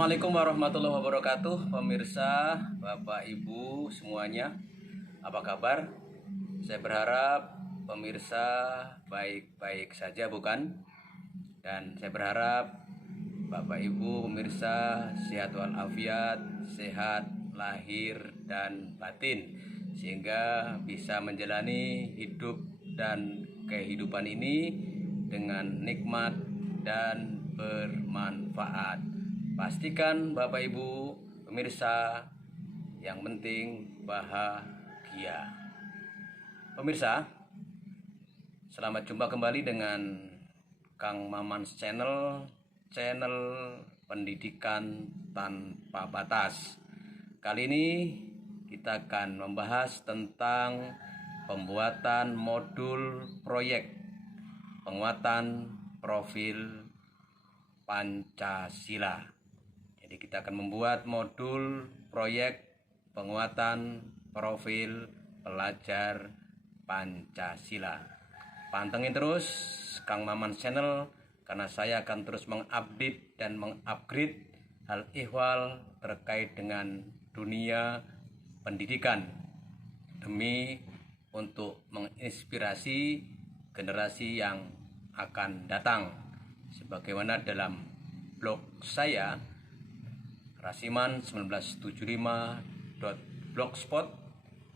Assalamualaikum warahmatullahi wabarakatuh, pemirsa, Bapak Ibu semuanya. Apa kabar? Saya berharap pemirsa baik-baik saja, bukan? Dan saya berharap Bapak Ibu pemirsa sehat walafiat, sehat lahir dan batin, sehingga bisa menjalani hidup dan kehidupan ini dengan nikmat dan bermanfaat. Pastikan Bapak Ibu pemirsa, yang penting bahagia. Pemirsa, selamat jumpa kembali dengan Kang Mamans channel pendidikan tanpa batas. Kali ini kita akan membahas tentang pembuatan modul proyek penguatan profil Pancasila. Jadi kita akan membuat modul proyek penguatan profil pelajar Pancasila. Pantengin terus Kang Mamans channel, karena saya akan terus mengupdate dan mengupgrade hal ehwal terkait dengan dunia pendidikan demi untuk menginspirasi generasi yang akan datang. Sebagaimana dalam blog saya rasiman1975.blogspot,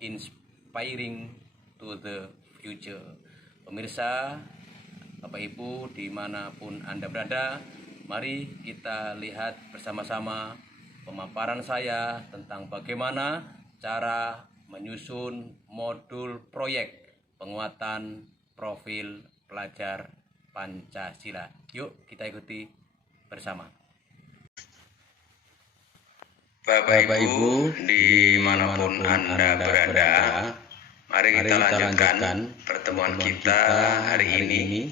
inspiring to the future. Pemirsa, Bapak Ibu dimanapun Anda berada, mari kita lihat bersama-sama pemaparan saya tentang bagaimana cara menyusun modul proyek penguatan profil pelajar Pancasila. Yuk kita ikuti bersama. Bapak Ibu dimanapun Anda berada, mari kita lanjutkan pertemuan kita hari ini.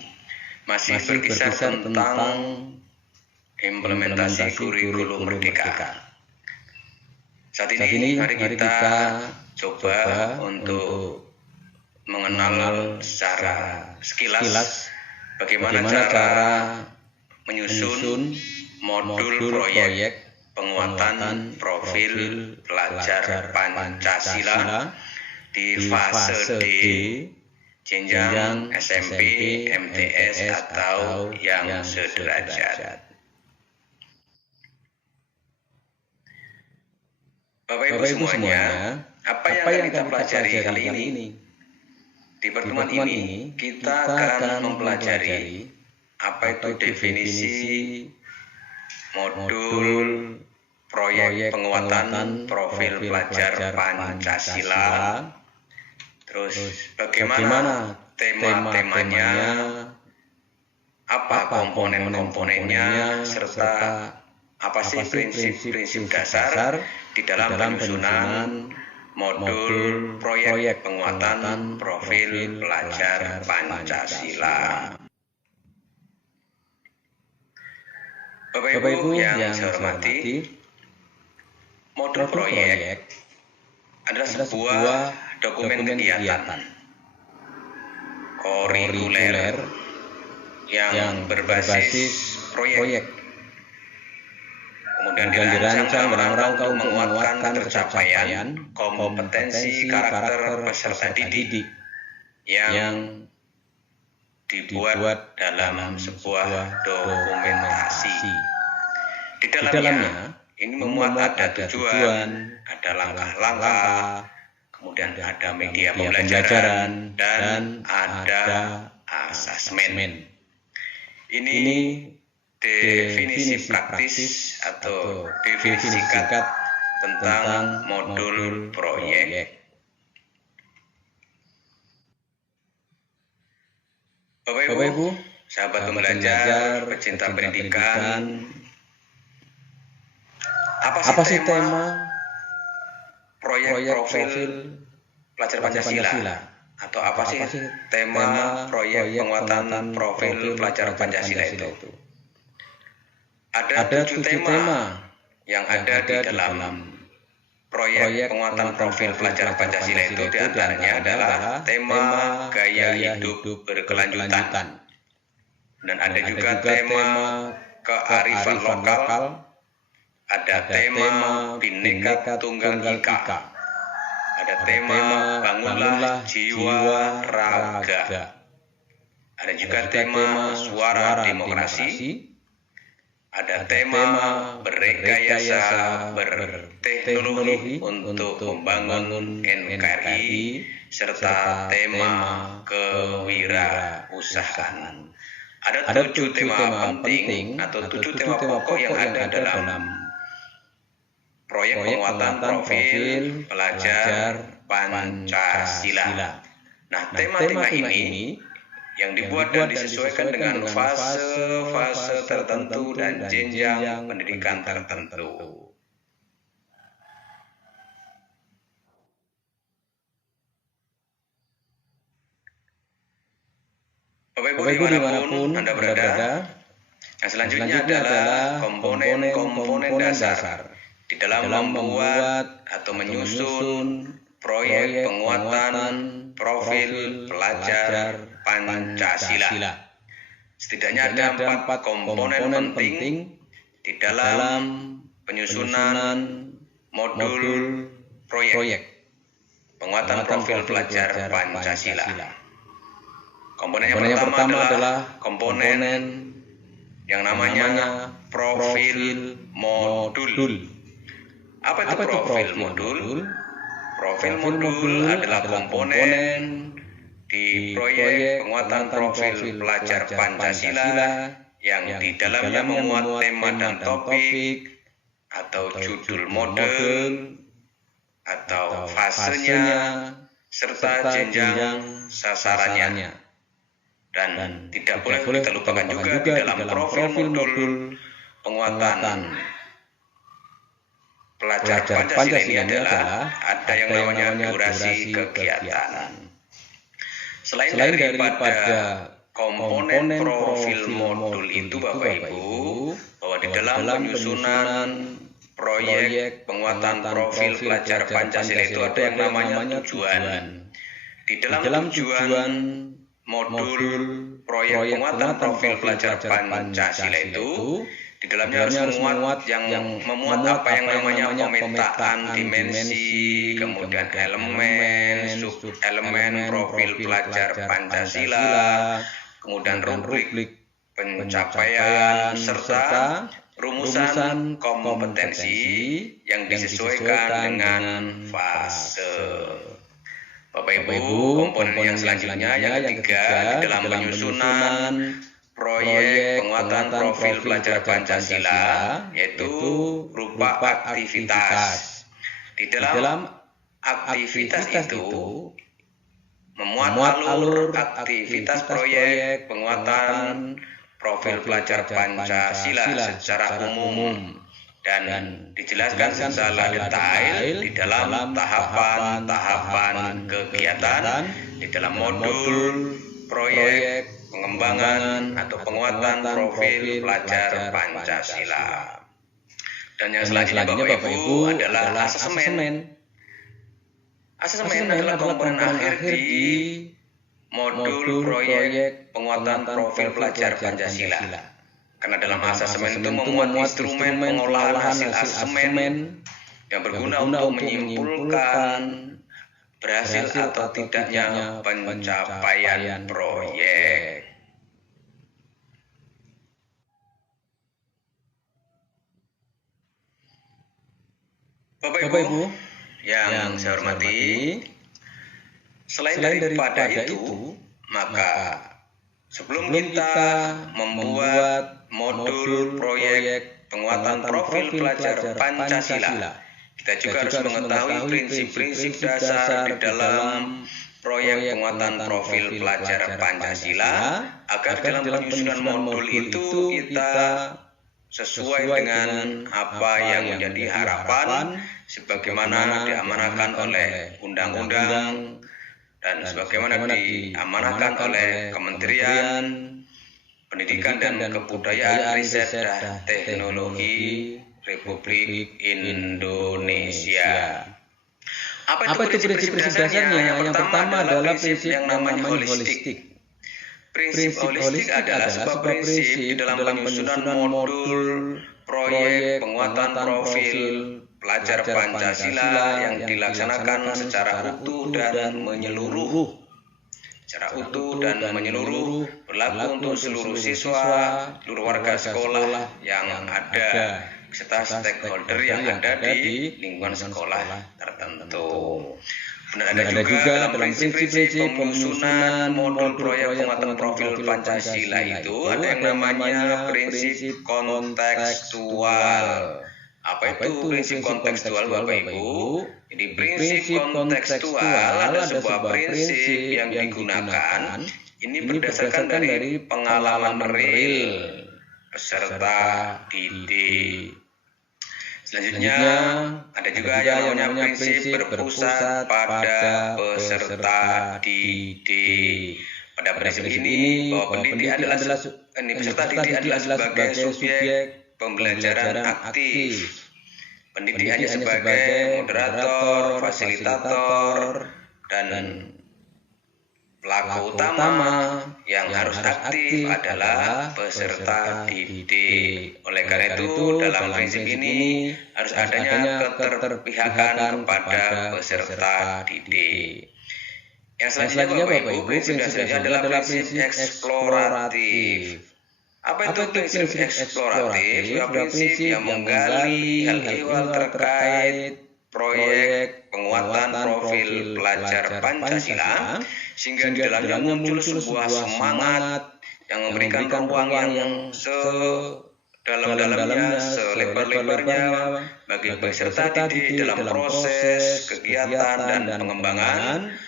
Masih berkisar tentang implementasi kurikulum merdeka. Saat ini mari kita coba untuk mengenal secara sekilas bagaimana cara menyusun modul proyek penguatan profil pelajar Pancasila di fase D, jenjang SMP, MTS atau yang sederajat. Bapak Ibu semuanya, apa yang akan kita pelajari kali ini? Di pertemuan ini kita akan mempelajari apa itu definisi modul proyek penguatan profil pelajar Pancasila, terus bagaimana tema-temanya, apa komponen-komponennya, serta apa sih prinsip-prinsip dasar di dalam penyusunan modul proyek penguatan profil pelajar Pancasila. Bapak Ibu yang saya hormati, modul proyek adalah sebuah dokumen kegiatan kurikuler yang berbasis proyek, kemudian dirancang dalam rangka untuk menguatkan pencapaian kompetensi karakter peserta didik yang dibuat dalam sebuah dokumentasi. Di dalamnya ini memuat ada tujuan, ada langkah-langkah, kemudian ada media pembelajaran, dan ada asesmen. Ini definisi praktis atau definisi singkat tentang modul proyek. Bapak Ibu, sahabat pembelajar, pecinta pendidikan, apa sih tema proyek profil pelajar Pancasila? Atau apa sih tema proyek penguatan profil pelajar Pancasila itu? Ada 7 tema yang ada di dalam proyek penguatan profil pelajar Pancasila itu. Diantaranya adalah tema gaya hidup berkelanjutan, dan ada juga tema kearifan lokal, ada tema Bhinneka Tunggal Ika, ada tema Bangunlah Jiwa Raga, ada juga tema Suara Demokrasi, ada tema Berrekayasa Berteknologi untuk membangun NKRI, serta tema Kewirausahaan. Ada 7 tema penting atau 7 tema pokok yang ada dalam proyek penguatan profil pelajar Pancasila. Nah, tema-tema ini yang dibuat dan disesuaikan dengan fase-fase tertentu dan jenjang pendidikan tertentu. Bapak Ibu dimanapun Anda berada, yang selanjutnya adalah komponen-komponen dasar di dalam membuat atau menyusun proyek penguatan profil pelajar Pancasila. Setidaknya ada 4 komponen penting di dalam penyusunan modul proyek penguatan profil pelajar Pancasila. Komponen yang pertama adalah komponen yang namanya profil modul. Apa itu profil modul? Profil modul adalah komponen di proyek penguatan profil pelajar Pancasila yang di dalamnya memuat tema dan topik atau judul modul atau fasenya serta jenjang sasarannya. Dan tidak boleh kita lupakan juga di dalam profil modul penguatan pelajar Pancasila ini adalah ada yang namanya durasi kegiatan. Selain daripada komponen profil modul itu, Bapak Ibu, bahwa di dalam penyusunan proyek penguatan profil pelajar Pancasila itu ada yang namanya tujuan. Di dalam tujuan modul proyek penguatan profil pelajar Pancasila itu di dalamnya harus memuat apa yang namanya pemetaan dimensi, kemudian elemen, sub-elemen profil pelajar Pancasila, kemudian rubrik pencapaian serta rumusan kompetensi yang disesuaikan dengan fase. Bapak Ibu, komponen yang selanjutnya yang ketiga di dalam penyusunan proyek penguatan profil pelajar Pancasila yaitu berupa aktivitas. Di dalam aktivitas itu memuat alur aktivitas proyek penguatan profil pelajar Pancasila secara umum dan dijelaskan secara detail di dalam tahapan-tahapan kegiatan di dalam modul proyek pengembangan atau penguatan profil pelajar Pancasila. Dan yang selanjutnya Bapak Ibu adalah asemen. Asemen adalah komponen akhir di modul proyek penguatan profil pelajar Pancasila. Karena dalam asemen itu memuat instrumen pengolahan hasil asemen yang berguna untuk menyimpulkan berhasil atau tidaknya pencapaian proyek. Bapak Ibu yang saya hormati, selain daripada itu, maka sebelum kita membuat modul proyek penguatan profil pelajar Pancasila, kita juga harus mengetahui prinsip-prinsip dasar di dalam proyek penguatan profil pelajar Pancasila agar dalam penyusunan modul itu kita sesuai dengan apa yang menjadi harapan sebagaimana diamanahkan oleh undang-undang dan sebagaimana diamanahkan oleh Kementerian Pendidikan dan Kebudayaan, Riset dan Teknologi Republik Indonesia. Apa itu prinsip-prinsip dasarnya? Yang pertama adalah prinsip yang namanya holistik. Prinsip holistik adalah sebuah prinsip di dalam penyusunan modul proyek penguatan profil pelajar Pancasila yang dilaksanakan secara utuh dan menyeluruh. Berlaku untuk seluruh siswa, seluruh warga sekolah yang ada, serta stakeholder yang ada di lingkungan sekolah tertentu. Benar ada juga dalam prinsip-prinsip penyusunan modul proyek penguatan profil Pancasila itu ada yang namanya prinsip kontekstual. Apa itu prinsip kontekstual, Bapak Ibu? Jadi prinsip kontekstual adalah sebuah prinsip yang digunakan ini berdasarkan dari pengalaman real peserta didik. Selanjutnya ada juga yang namanya prinsip berpusat pada peserta didik. Pada prinsip ini bahwa peserta didik adalah sebagai subjek pembelajaran aktif. Pendidik hanya sebagai moderator, fasilitator, dan pelaku utama yang harus aktif adalah peserta didik. Oleh karena itu, dalam prinsip ini harus adanya keterpihakan kepada peserta didik. Yang selanjutnya, Bapak Ibu, prinsip selanjutnya adalah prinsip eksploratif. Apa itu prinsip eksploratif? Sebuah prinsip yang menggali hal-hal terkait proyek penguatan profil pelajar Pancasila sehingga di dalamnya muncul sebuah semangat yang memberikan ruang yang sedalam-dalamnya, selebar-lebarnya bagi peserta didik dalam proses kegiatan dan pengembangan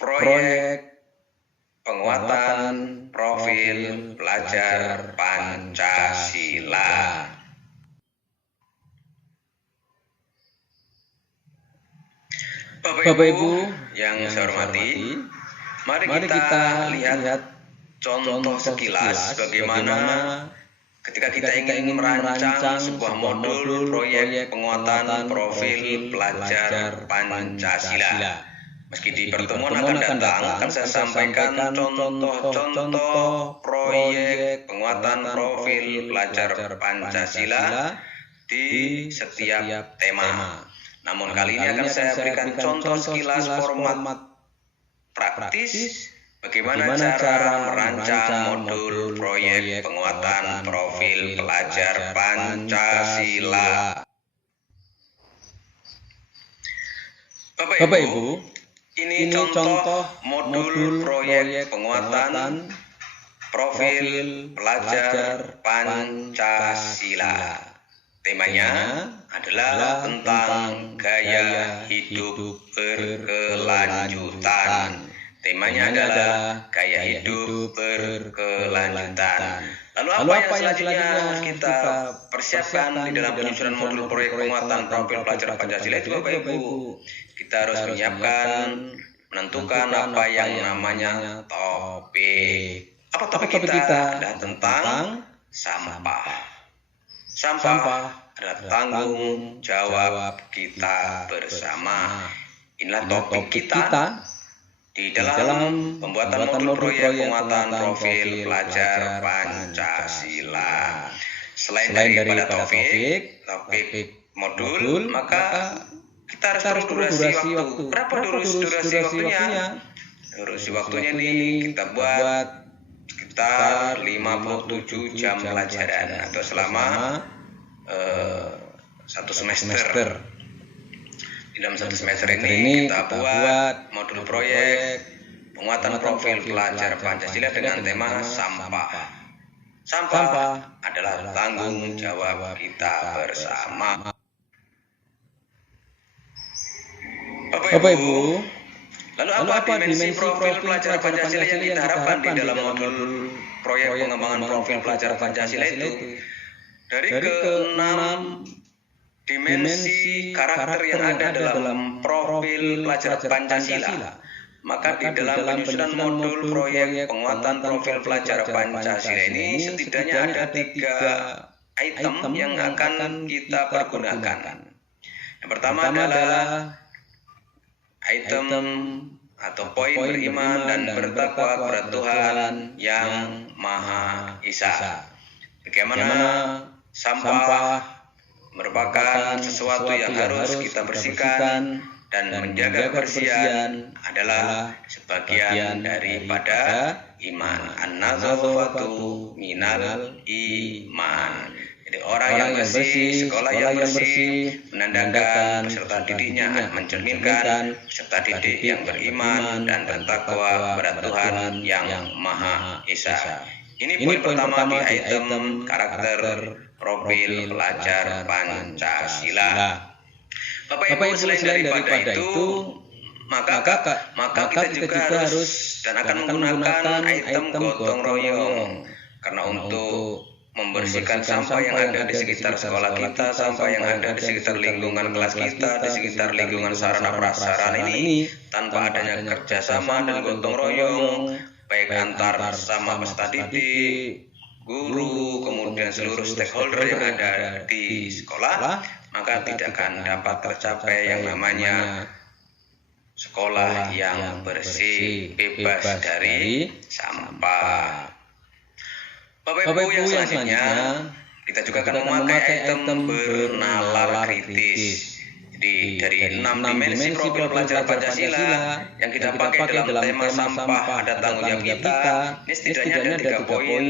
proyek penguatan profil pelajar Pancasila. Bapak Ibu yang saya hormati, mari kita lihat contoh sekilas bagaimana ketika kita ingin merancang sebuah modul proyek penguatan profil pelajar Pancasila. Meski di pertemuan akan datang, akan saya sampaikan contoh-contoh proyek penguatan profil pelajar Pancasila di setiap tema. Namun kali ini akan saya berikan contoh sekilas format praktis bagaimana cara merancang modul proyek penguatan profil pelajar Pancasila. Bapak Ibu, ini contoh modul proyek penguatan profil pelajar Pancasila. Temanya adalah tentang gaya hidup berkelanjutan. Temanya adalah gaya hidup berkelanjutan. Lalu apa yang selanjutnya harus kita persiapkan di dalam penyusunan modul proyek penguatan profil pelajar Pancasila itu, Bapak Ibu? Kita harus menentukan apa yang namanya topik. Apa topik kita? Adalah tentang sampah. Sampah adalah tanggung jawab kita bersama. Inilah topik kita di dalam pembuatan modul proyek penguatan profil pelajar Pancasila. Selain daripada topik modul, maka kita harus durasi waktu. Berapa durasi waktunya? Durasi waktunya ini kita buat sekitar 57 jam pelajaran atau selama 1 semester. Di dalam 1 semester ini kita buat modul proyek penguatan profil pelajar Pancasila dengan tema sampah. Sampah adalah tanggung jawab kita bersama. Bapak Ibu, lalu apa dimensi profil pelajar Pancasila yang kita harapkan di dalam modul proyek pengembangan profil pelajar Pancasila itu? Dari ke-6 dimensi karakter yang ada dalam profil pelajar Pancasila, maka di dalam penyusunan modul proyek penguatan profil pelajar Pancasila ini setidaknya ada 3 item yang akan kita pergunakan. Yang pertama adalah item atau poin beriman dan bertakwa kepada Tuhan yang Maha Esa. Bagaimana Sampah merupakan sesuatu yang harus kita bersihkan, dan menjaga kebersihan adalah sebagian daripada iman. An-nazafatu minal iman. Jadi orang yang bersih, sekolah yang bersih menandakan peserta didiknya mencerminkan peserta didik yang beriman dan bertakwa kepada Tuhan yang Maha Esa. Ini poin pertama di item karakter profil pelajar Pancasila. Bapak Ibu, selain daripada itu, maka kita juga harus dan akan menggunakan item gotong royong, karena untuk membersihkan sampah yang ada di sekitar sekolah kita, sampah yang ada di sekitar lingkungan kelas kita, di sekitar lingkungan sarana prasarana ini, tanpa adanya kerjasama dan gotong royong, baik antar sama peserta didik, guru, kemudian seluruh stakeholder yang ada di sekolah, maka tidak akan dapat tercapai yang namanya sekolah yang bersih, bebas dari sampah. Bapak Ibu, yang selanjutnya kita juga akan memakai item bernalar kritis. Jadi dari 6 dimensi profil pelajar Pancasila yang kita pakai dalam tema sampah ada tanggung jawab kita, ini setidaknya ada 3 poin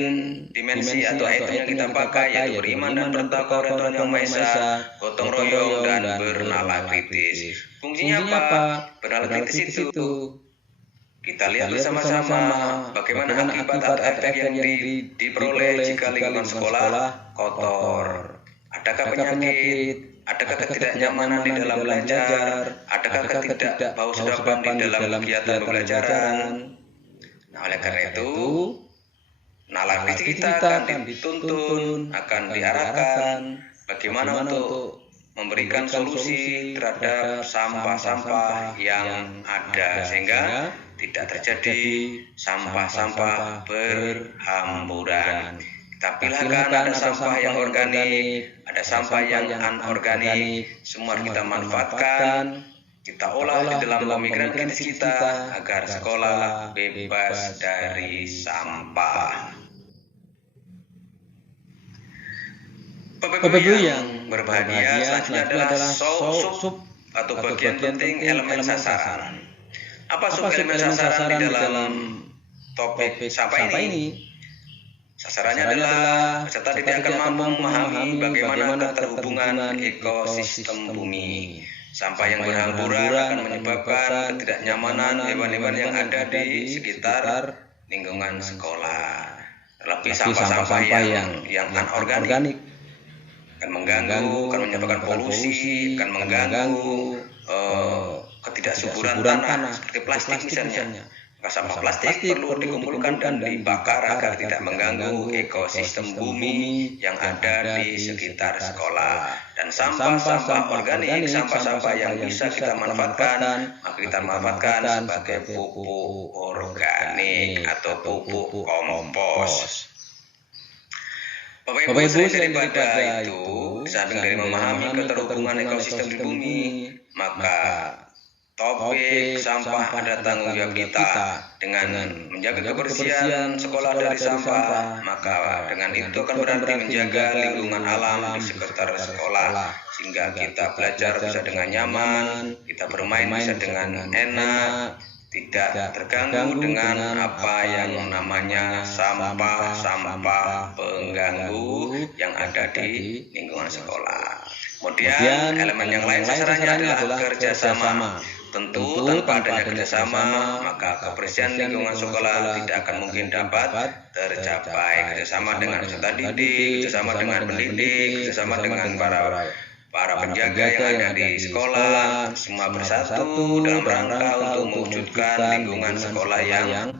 dimensi atau item yang kita pakai, yaitu beriman dan bertakwa kepada Tuhan Yang Maha Esa, gotong royong, dan bernalar kritis. Fungsinya apa? Bernalar kritis itu kita lihat bersama-sama bagaimana akibat atau efek yang diperoleh jika lingkungan sekolah kotor. Adakah penyakit? Adakah ketidaknyamanan di dalam belajar? Adakah ketidakbau sedapan di dalam kegiatan pembelajaran? Nah, oleh karena itu, nalar kritis kita akan dituntun, akan diarahkan bagaimana untuk memberikan solusi terhadap sampah-sampah yang ada, sehingga tidak terjadi sampah-sampah berhamburan. Kita pilihkan ada sampah yang organik, ada sampah yang anorganik, semua kita manfaatkan, kita olah di dalam pemikiran kritis kita agar sekolah bebas dari sampah. Bapak Ibu yang berbahagia, selanjutnya adalah sub atau bagian penting elemen sasaran. Apa sub elemen sasaran di dalam topik sampah ini? Sasarannya adalah peserta didik akan mampu memahami bagaimana keterhubungan ekosistem bumi. Sampah yang berhamburan akan menyebabkan ketidaknyamanan hewan-hewan yang ada di sekitar lingkungan sekolah. Terlebih sampah-sampah yang anorganik akan mengganggu, akan menyebabkan polusi, akan mengganggu ketidaksuburan tanah seperti plastik misalnya. Maka sampah plastik perlu dikumpulkan dan dibakar agar tidak mengganggu ekosistem bumi yang ada di sekitar sekolah. Dan sampah-sampah organik, sampah-sampah yang bisa kita manfaatkan, maka kita manfaatkan sebagai pupuk organik atau pupuk kompos. Bapak Ibu, selain daripada itu, di samping dari memahami keterhubungan ekosistem di bumi, maka topik sampah ada tanggung jawab kita dengan menjaga kebersihan sekolah dari sampah, maka dengan itu akan berarti menjaga lingkungan alam di sekitar sekolah, sehingga kita belajar bisa dengan nyaman, kita bermain bisa dengan enak, tidak terganggu dengan apa yang namanya sampah-sampah pengganggu yang ada di lingkungan sekolah. Kemudian elemen yang lain sasarannya adalah kerjasama. Tentu tanpa adanya kerjasama, maka kebersihan lingkungan sekolah tidak akan mungkin dapat tercapai. Kerjasama dengan peserta didik, kerjasama dengan pendidik, kerjasama dengan para penjaga yang ada di sekolah, semua bersatu dalam rangka untuk mewujudkan lingkungan sekolah yang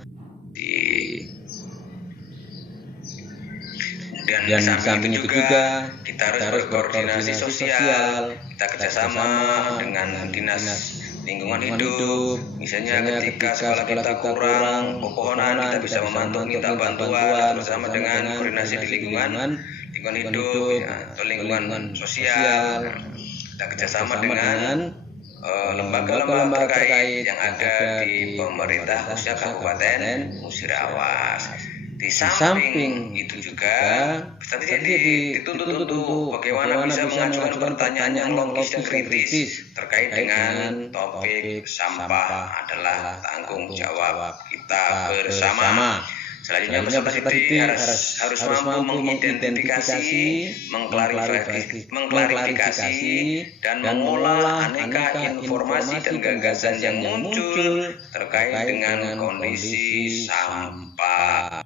dan di samping itu juga kita harus berkoordinasi sosial, kita kerjasama dengan dinas lingkungan hidup. Misalnya ketika sekolah kita kurang pepohonan, kita bisa memantau minta bantuan bersama dengan koordinasi di lingkungan hidup atau lingkungan sosial. Kita kerjasama dengan lembaga-lembaga terkait yang ada di pemerintah khususnya Kabupaten Musirawas. Di samping itu juga tadi dituntut untuk bagaimana bisa mengajukan pertanyaan yang logis dan kritis terkait dengan topik sampah adalah tanggung jawab kita bersama. Selanjutnya peserta didik harus mampu mengidentifikasi, mengklarifikasi, dan mengolah aneka informasi dan gagasan yang muncul terkait dengan kondisi sampah.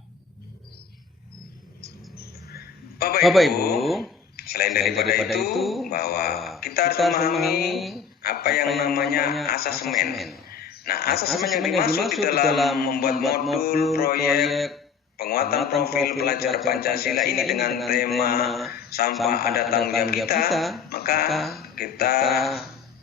Bapak Ibu, selain daripada itu bahwa kita harus memahami apa yang namanya asesmen. Nah, asesmen yang dimaksud di dalam membuat modul proyek penguatan profil pelajar Pancasila ini dengan tema sampah ada tanggung jawab kita, maka kita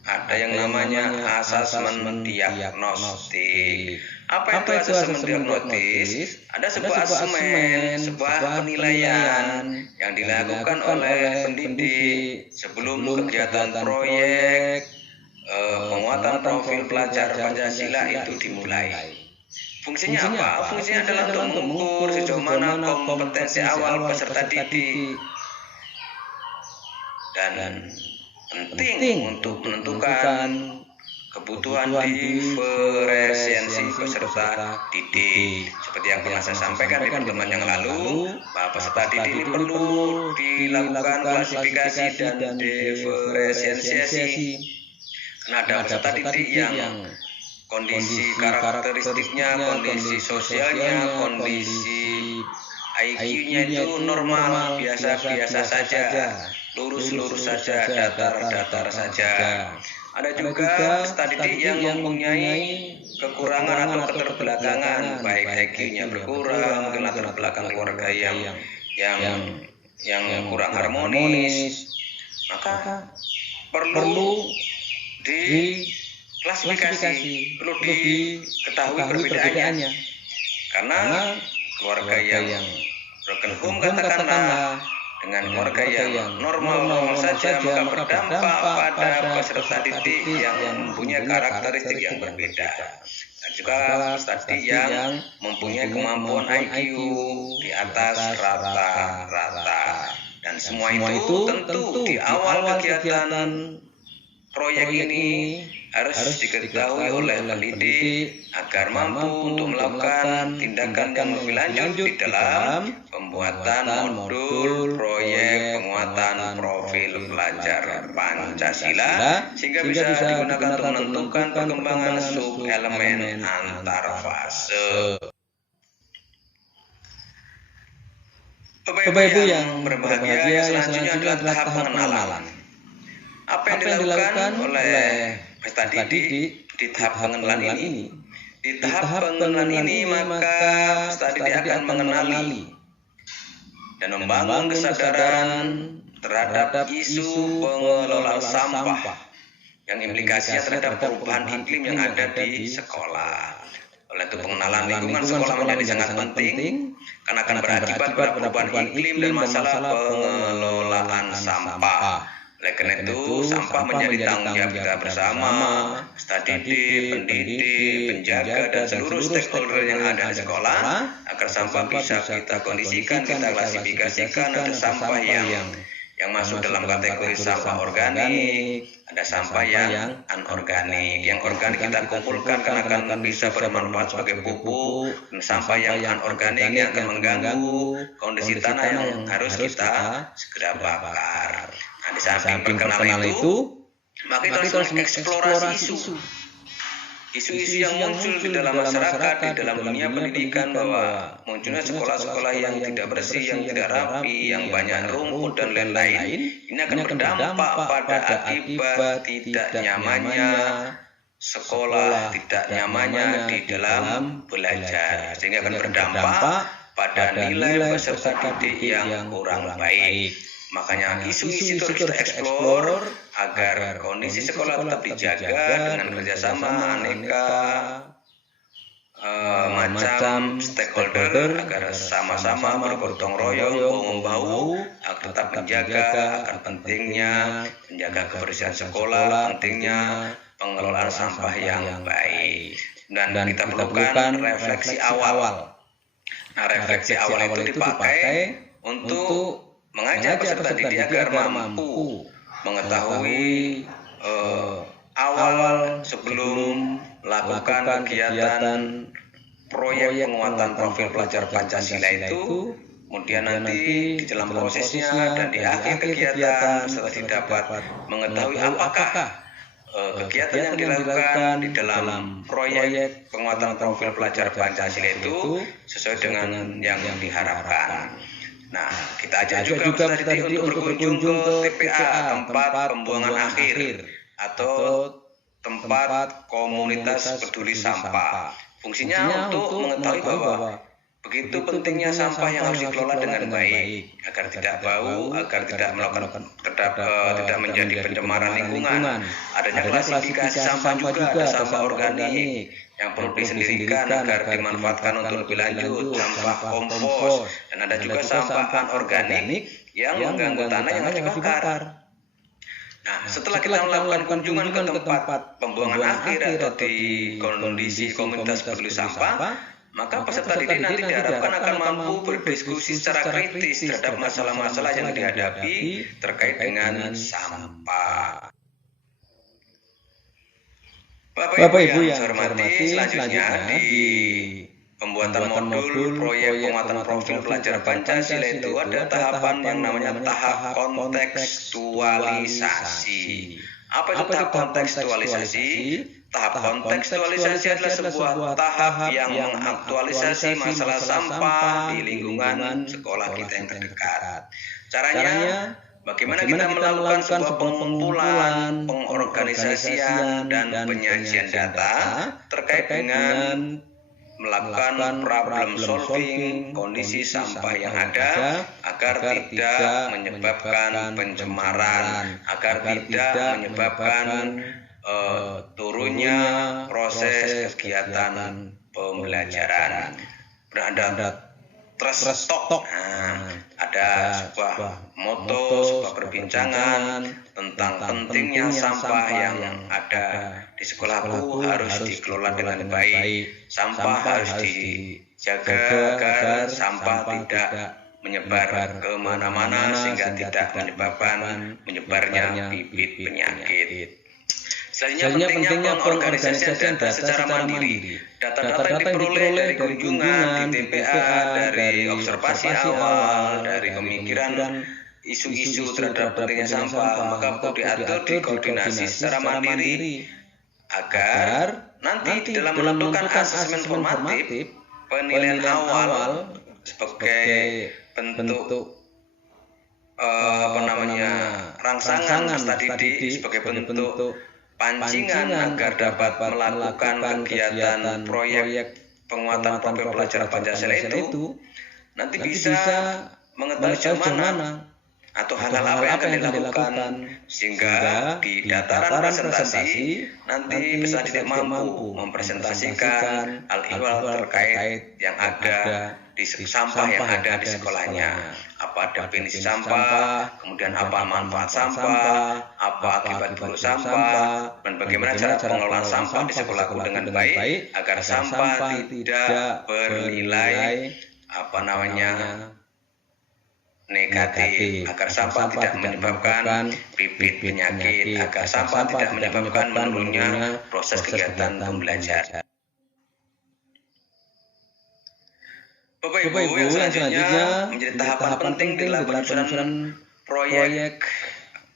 ada yang namanya asesmen diagnostik. Apa itu asesmen diagnostis? Ada sebuah asesmen, sebuah penilaian yang dilakukan oleh pendidik sebelum kegiatan proyek penguatan profil pelajar Pancasila itu dimulai. Fungsinya apa? Fungsinya adalah untuk mengukur sejauh mana kompetensi awal peserta didik dan penting untuk menentukan kebutuhan diferensiasi peserta didik. Seperti yang pernah saya sampaikan di pertemuan yang lalu, bahwa peserta didik ini perlu dilakukan klasifikasi dan diferensiasi. Karena ada peserta didik yang kondisi karakteristiknya, kondisi sosialnya, kondisi IQ-nya itu normal, biasa-biasa saja, lurus-lurus saja, datar-datar saja. Ada juga peserta didik yang mempunyai kekurangan atau keterbelakangan, baik IQ-nya berkurang, mungkin latar belakang keluarga yang kurang harmonis, maka perlu diklasifikasi, perlu diketahui perbedaannya. Karena keluarga yang broken home katakanlah dengan keluarga yang normal saja, maka berdampak pada peserta didik yang mempunyai karakteristik yang berbeda. Dan juga peserta didik yang mempunyai kemampuan IQ di atas rata-rata. Dan semua itu tentu di awal kegiatan proyek ini harus diketahui oleh pendidik agar mampu untuk melakukan tindakan yang lebih lanjut di dalam pembuatan modul proyek penguatan profil pelajar Pancasila sehingga bisa digunakan untuk menentukan perkembangan sub elemen antar fase. Bapak Ibu yang berbahagia, selanjutnya adalah tahap pengenalan. Apa yang dilakukan oleh peserta didik di tahap pengenalan ini? Di tahap pengenalan ini maka peserta didik akan mengenali dan membangun kesadaran terhadap isu pengelolaan sampah yang implikasinya terhadap perubahan iklim yang ada di sekolah. Oleh itu pengenalan lingkungan sekolah menjadi sangat penting karena akan berakibat pada perubahan iklim dan masalah pengelolaan sampah. Oleh karena itu, sampah menjadi tanggung jawab kita bersama, peserta didik, pendidik, penjaga, dan seluruh stakeholder yang ada di sekolah, agar sampah bisa kita kondisikan, kita klasifikasikan. Ada sampah yang masuk dalam kategori sampah organik, ada sampah yang anorganik. Yang organik kita kumpulkan karena akan bisa bermanfaat sebagai pupuk, dan sampah yang anorganik yang akan mengganggu kondisi tanah yang harus kita segera bakar. Nah, di samping perkenalan itu, maka kita harus mengeksplorasi isu-isu yang muncul di dalam masyarakat, di dalam dunia pendidikan, bahwa munculnya sekolah-sekolah yang tidak bersih, yang tidak rapi, yang banyak rumput dan lain-lain. Ini akan berdampak pada akibat tidak nyamannya sekolah, tidak nyamannya di dalam belajar, sehingga akan berdampak pada nilai peserta didik yang kurang baik. Makanya isu-isu itu harus kita eksplor agar kondisi sekolah tetap dijaga dengan kerjasama aneka macam stakeholder agar sama-sama bergotong royong, bahu-membahu agar tetap menjaga akan pentingnya menjaga kebersihan sekolah, pentingnya pengelolaan sampah yang baik, dan kita perlukan refleksi awal Nah, refleksi awal itu dipakai untuk mengajak peserta didik agar mampu mengetahui awal sebelum melakukan kegiatan proyek penguatan profil pelajar Pancasila itu, kemudian nanti di dalam prosesnya dan di akhir kegiatan setelah didapat mengetahui apakah kegiatan yang dilakukan di dalam proyek penguatan profil pelajar Pancasila itu sesuai dengan yang diharapkan. Nah, kita ajak juga peserta didik untuk berkunjung ke TPA, tempat pembuangan akhir atau tempat komunitas peduli sampah. Fungsinya untuk mengetahui bahwa begitu pentingnya sampah yang harus dikelola dengan baik agar tidak bau, agar tidak tidak menjadi pencemaran lingkungan. Adanya klasifikasi sampah juga, ada sampah organik yang perlu disendirikan agar dimanfaatkan untuk lebih lanjut, sampah kompos, dan ada juga sampah anorganik yang mengganggu tanah yang harus dibakar. Nah, setelah kita melakukan kunjungan ke tempat pembuangan akhir atau di kondisi komunitas peduli sampah, maka peserta didik nanti diharapkan akan mampu berdiskusi secara kritis terhadap masalah-masalah yang dihadapi terkait dengan sampah. Bapak Ibu yang saya hormati, selanjutnya di pembuatan modul proyek penguatan profil pelajar Pancasila itu ada tahapan yang namanya tahap kontekstualisasi. Apa itu tahap kontekstualisasi? Tahap kontekstualisasi adalah sebuah tahap yang mengaktualisasi masalah sampah di lingkungan sekolah kita yang terdekat. Caranya, bagaimana kita melakukan sebuah pengumpulan, pengorganisasian, dan penyajian data terkait dengan melakukan problem solving kondisi sampah yang ada agar tidak menyebabkan pencemaran, agar tidak menyebabkan turunnya proses kegiatan pembelajaran. Ada trust talk, ada sebuah moto, sebuah perbincangan tentang pentingnya sampah yang ada di sekolahku harus dikelola dengan baik. Sampah harus dijaga agar sampah tidak menyebar kemana-mana sehingga tidak menyebabkan menyebarnya bibit penyakit. Selanjutnya pentingnya pengorganisasian data secara mandiri. Data-data yang diperoleh dari kunjungan di TPA, dari observasi awal, dari pemikiran isu-isu terhadap pentingnya sampah, maka perlu diatur, dikoordinasi secara mandiri agar nanti dalam menentukan asesmen formatif, penilaian awal sebagai bentuk rangsangan peserta didik sebagai bentuk pancingan agar dapat melakukan kegiatan proyek penguatan profil pelajar Pancasila itu nanti bisa mengetahui sejauh mana atau hal-hal apa yang akan dilakukan sehingga di dataran presentasi nanti peserta didik mampu mempresentasikan hal-hal terkait yang ada di sampah yang ada di sekolahnya, apa definisi sampah, kemudian apa manfaat sampah, apa akibat buruk sampah, dan bagaimana cara pengelolaan sampah di sekolahku dengan baik agar sampah tidak bernilai negatif, agar sampah tidak menyebabkan bibit penyakit, agar sampah tidak menyebabkan menurunnya proses kegiatan pembelajaran. Bapak Ibu, yang selanjutnya menjadi tahapan penting dalam penyusunan proyek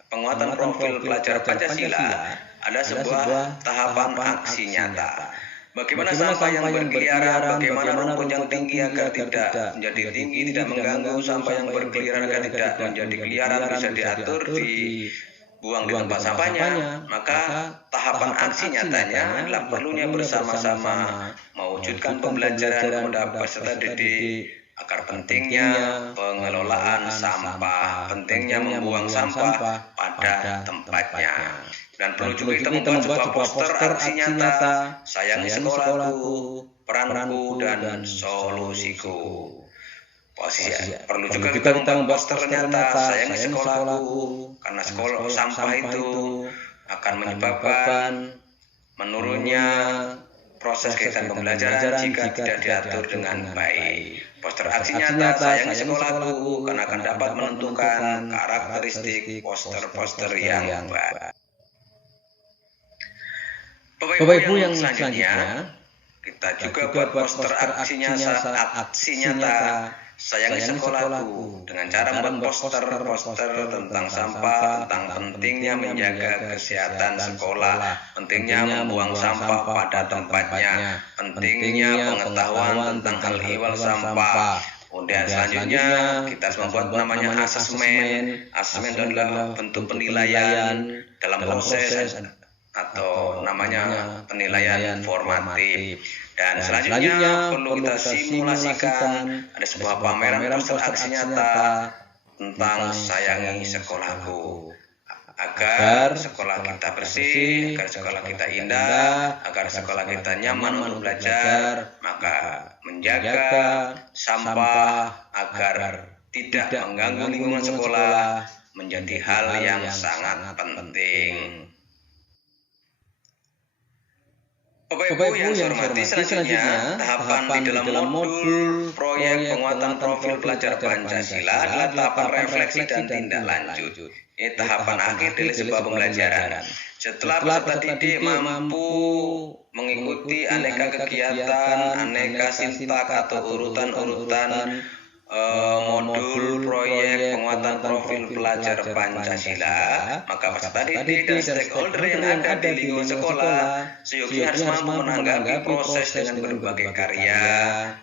penguatan profil pelajar Pancasila ada sebuah tahapan aksi nyata. Bagaimana sampah yang berkeliaran, bagaimana rumput yang tinggi agar tidak menjadi tinggi, tidak mengganggu, sampah yang berkeliaran agar tidak menjadi keliaran bisa diatur dibuang di tempat sampahnya. Maka tahapan aksi nyatanya adalah perlunya bersama-sama mewujudkan pembelajaran kepada peserta didik agar pentingnya pengelolaan sampah, pentingnya membuang sampah pada tempatnya. Dan perlu juga kita membuat sebuah poster aksi nyata, sayangi sekolahku, peranku, dan solusiku. Perlu juga kita membuat poster nyata, sayangi sekolahku, karena sampah itu akan menyebabkan menurunnya proses kegiatan pembelajaran jika tidak diatur dengan baik. Poster aksi nyata sayangi sekolahku karena akan dapat menentukan karakteristik poster-poster yang baik. Bapak Ibu yang selanjutnya, kita juga buat poster aksi nyata sayangi sekolahku dengan cara membuat poster tentang sampah, tentang pentingnya menjaga kesehatan sekolah, pentingnya membuang sampah pada tempatnya, pentingnya pengetahuan tentang hal ehwal sampah. Kemudian selanjutnya kita harus membuat namanya asesmen. Asesmen itu adalah bentuk penilaian dalam proses atau namanya penilaian formatif. Dan selanjutnya perlu kita simulasikan ada sebuah pameran poster aksi nyata tentang sayangi sekolahku, agar sekolah kita bersih, agar sekolah kita indah, agar sekolah kita nyaman untuk belajar. Maka menjaga sampah agar tidak mengganggu lingkungan sekolah menjadi hal yang sangat penting. Bapak Ibu yang saya hormati, selanjutnya tahapan di dalam modul proyek penguatan profil pelajar Pancasila adalah tahapan refleksi dan tindak lanjut. Ini tahapan akhir dari sebuah pembelajaran. Setelah peserta didik mampu mengikuti aneka kegiatan, aneka sintak atau urutan-urutan modul proyek penguatan profil pelajar Pancasila, maka peserta didik dan stakeholder yang ada di lingkungan sekolah seyogianya harus mampu menanggapi proses dengan berbagai karya,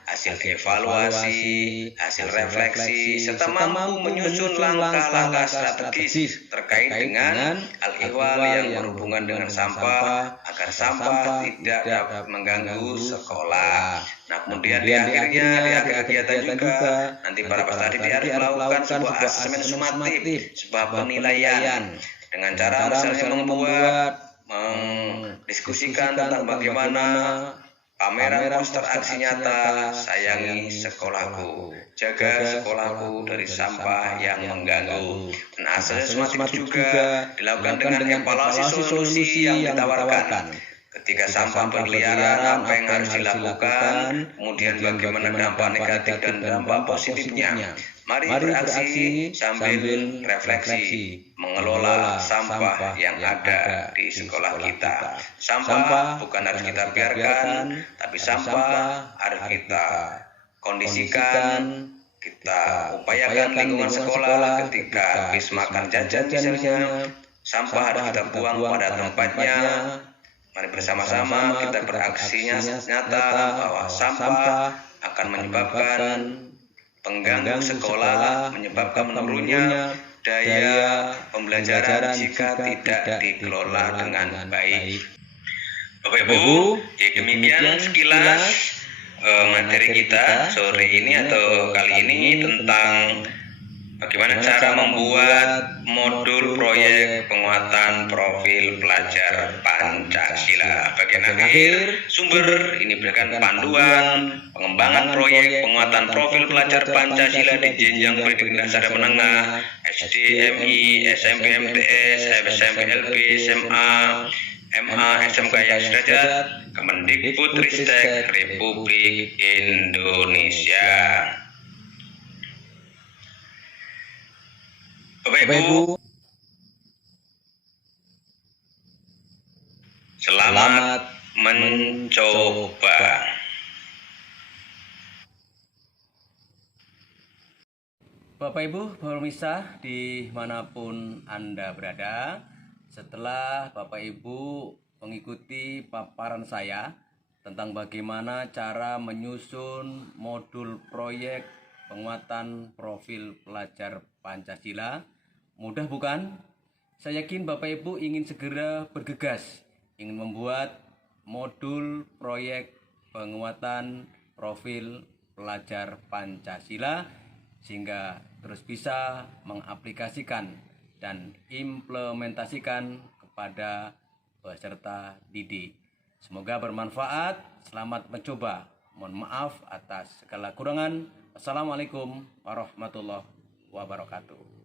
hasil evaluasi, hasil refleksi, serta mampu menyusun langkah-langkah strategis terkait dengan hal ehwal yang berhubungan dengan sampah agar sampah tidak dapat mengganggu sekolah. Nah, kemudian di akhir kegiatan juga nanti para peserta didik harus melakukan sebuah asesmen sumatif, sebuah penilaian dengan cara misalnya mendiskusikan tentang bagaimana pameran poster aksi nyata sayangi sekolahku, jaga sekolahku dari sampah yang mengganggu. Dan asesmen sumatif juga dilakukan dengan evaluasi solusi yang ditawarkan. Ketika sampah berkeliaran, apa yang harus dilakukan, kemudian bagaimana dampak negatif dan dampak positifnya. Mari beraksi sambil refleksi, mengelola sampah yang ada di sekolah kita. Sampah bukan harus kita biarkan, tapi sampah harus kita kondisikan, kita upayakan lingkungan sekolah ketika habis makan jajan misalnya, sampah harus kita buang pada tempatnya. Mari bersama-sama kita beraksi nyata bahwa sampah akan menyebabkan pengganggu sekolah, menyebabkan menurunnya daya pembelajaran jika tidak dikelola dengan baik. Bapak Ibu, demikian sekilas materi kita sore ini atau kali ini tentang bagaimana cara membuat modul proyek penguatan profil pelajar Pancasila. Bagian akhir sumber ini berikan panduan pengembangan proyek penguatan profil pelajar Pancasila di jenjang pendidikan dasar dan menengah, SD, MI, SMP, MTS, SMP, LB, SMA, MA, SMK yang sederajat, Kemendikbudristek Republik Indonesia. Bapak Ibu, selamat mencoba. Bapak Ibu pemirsa dimanapun Anda berada, setelah Bapak Ibu mengikuti paparan saya tentang bagaimana cara menyusun modul proyek penguatan profil pelajar Pancasila, mudah bukan? Saya yakin Bapak Ibu ingin segera bergegas, ingin membuat modul proyek penguatan profil pelajar Pancasila sehingga terus bisa mengaplikasikan dan implementasikan kepada peserta didik. Semoga bermanfaat. Selamat mencoba. Mohon maaf atas segala kurangan. Assalamualaikum warahmatullahi wabarakatuh.